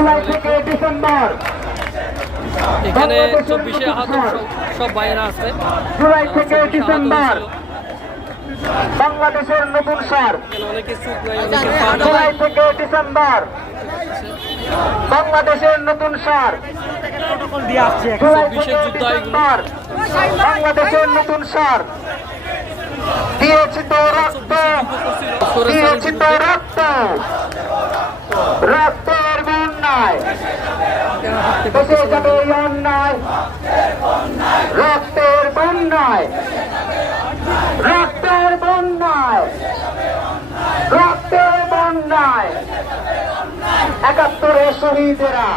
জুলাই থেকে ডিসেম্বর। এখানে চব্বিশে আহত সব- বাইরা আছে। জুলাই থেকে ডিসেম্বর। বাংলাদেশের নতুন সার। জুলাই থেকে ডিসেম্বর। বাংলাদেশের নতুন সার। জুলাই থেকে 24 ডিসেম্বর। বাংলাদেশের নতুন সার। দিয়েছি তো রক্ত। দিয়েছি তো রক্ত। বন্যায় দেশে যাবে এই অন্যায়। রক্তের বন্যায়। রক্তের বন্যায়। রক্তের বন্যায়। একাত্তরে শহীদেরা।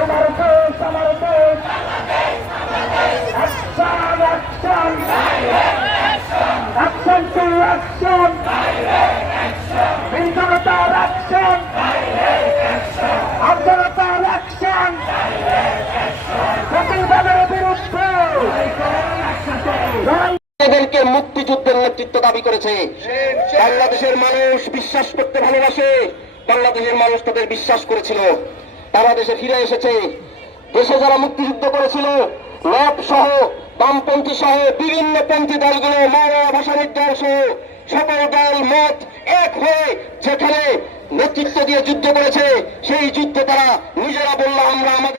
তোমার দেশ আমার দেশ action action action to action বিজনতার action আন্দোলতার অ্যাকশন প্রতিবাদের বিরুদ্ধে এদেরকে মুক্তিযুদ্ধের নেতৃত্ব দাবি করেছে। বাংলাদেশের মানুষ বিশ্বাস করতে ভালোবাসে। বাংলাদেশের মানুষ তাদের বিশ্বাস করেছিল। তারা দেশে ফিরে এসেছে। দেশে যারা মুক্তিযুদ্ধ করেছিল ল্যাব সহ বামপন্থী সহ বিভিন্ন পন্থী দলগুলো মাওয়া ভাষানিক দল সহ সকল দল, মত এক হয়ে যেখানে নেতৃত্ব দিয়ে যুদ্ধ করেছে, সেই যুদ্ধ তারা নিজেরা বলল, আমরা আমাদের